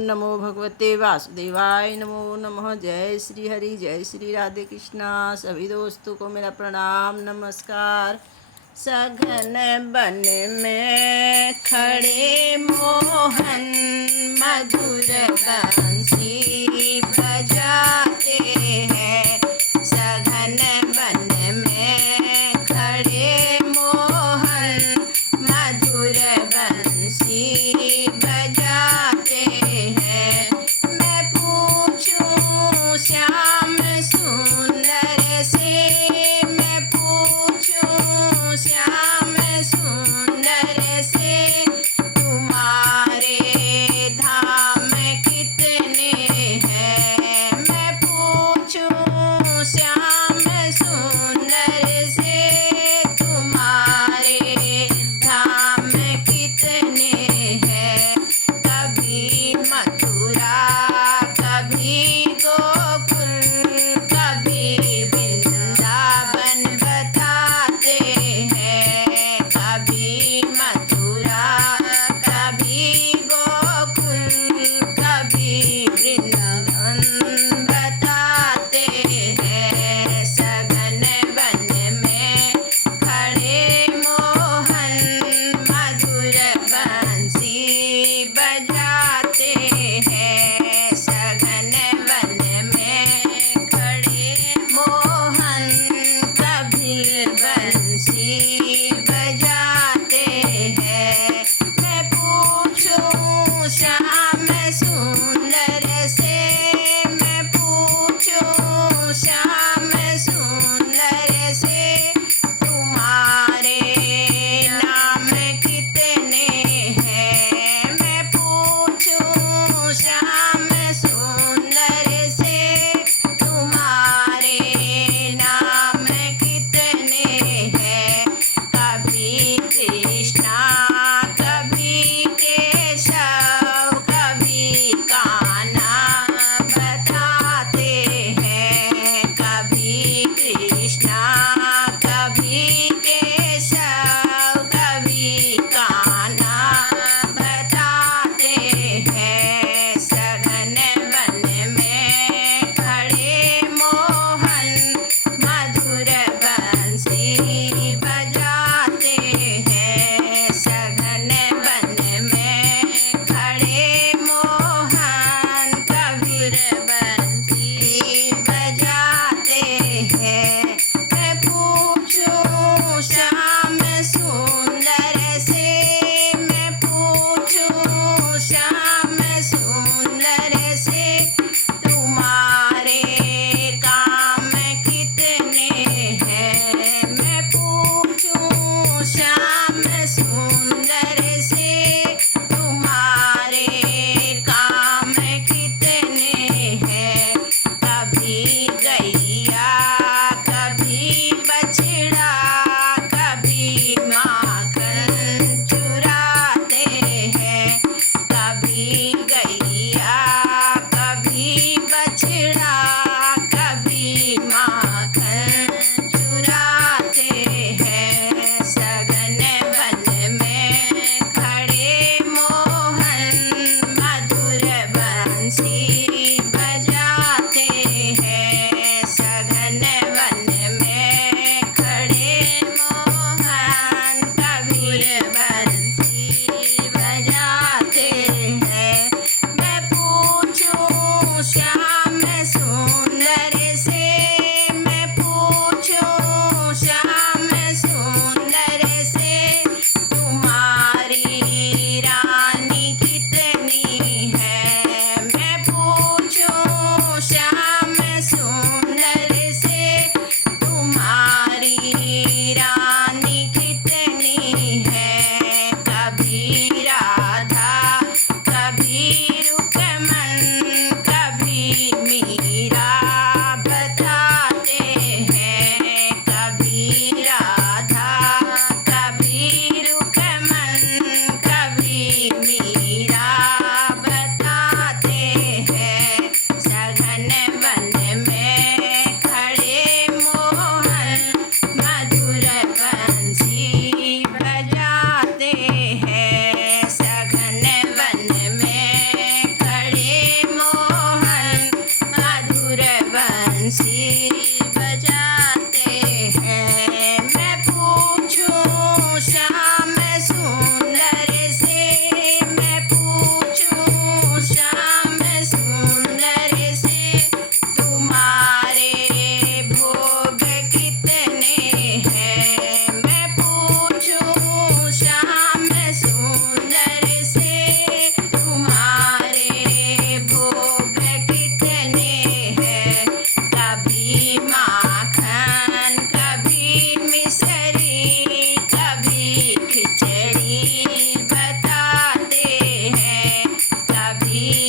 नमो भगवते वासुदेवाय, नमो नमः। जय श्री हरि, जय श्री राधे कृष्णा। सभी दोस्तों को मेरा प्रणाम नमस्कार। सघन बन में खड़े मोहन, मधुर बंसी बजाते हैं। सघन बन में खड़े मोहन, मधुर बंसी बजाते हैं। मैं पूछूं श्याम सुंदर से, मैं पूछूं श्याम सुंदर से, तुम्हारे धाम कितने हैं। मैं पूछूं श्याम सुंदर से, तुम्हारे धाम कितने हैं। कभी मथुरा, कभी गोकुल, कभी वृंदावन बताते हैं। कभी मथुरा, कभी गोकुल, कभी वृंदावन बताते हैं। सघन वन में खड़े मोहन, मधुर बंसी बजाते हैं। सघन वन में खड़े मोहन, कभी बंसी बजाते हैं। मैं पूछूं श्याम सुंदर से, मैं पूछूं श्याम सुंदर से, तुम्हारे नाम कितने हैं। मैं पूछूं श्याम सुंदर से, तुम्हारे नाम कितने हैं। कभी कृष्णा, कभी केशव, कभी कान्हा बताते हैं। कभी कृष्णा, कभी केशव, कभी कान्हा बताते हैं। सघन वन में खड़े मोहन, मधुर बंसी बजाते हैं। सघन वन में खड़े मोहन, मधुर बंसी बजाते हैं। मैं पूछूं श्याम सुंदर से, मैं पूछूं श्याम सुंदर से, तुम्हारे काम कितने हैं। मैं पूछूं श्याम सुंदर से, तुम्हारे काम कितने हैं। कभी गैया, कभी बछड़ा, कभी माखन चुराते हैं। कभी गैया, कभी बछड़ा, कभी माखन चुराते हैं। सघन वन में खड़े मोहन, मधुर बंसी बजाते हैं। सघन वन में खड़े मोहन, मधुर बंसी बजाते हैं। मैं पूछूं श्याम सुंदर से, मैं पूछूं श्याम सुंदर से, तुम्हारी रानी कितनी है। मैं पूछूं श्याम सुंदर से, तुम्हारी रानी कितनी है। कभी राधा, कभी रुक्मन, कभी मीरा बताते हैं। कभी राधा, कभी रुक्मन, कभी मीरा बताते हैं। सघन वन में खड़े मोहन, मधुर बंसी बजाते हैं। सघन वन में सी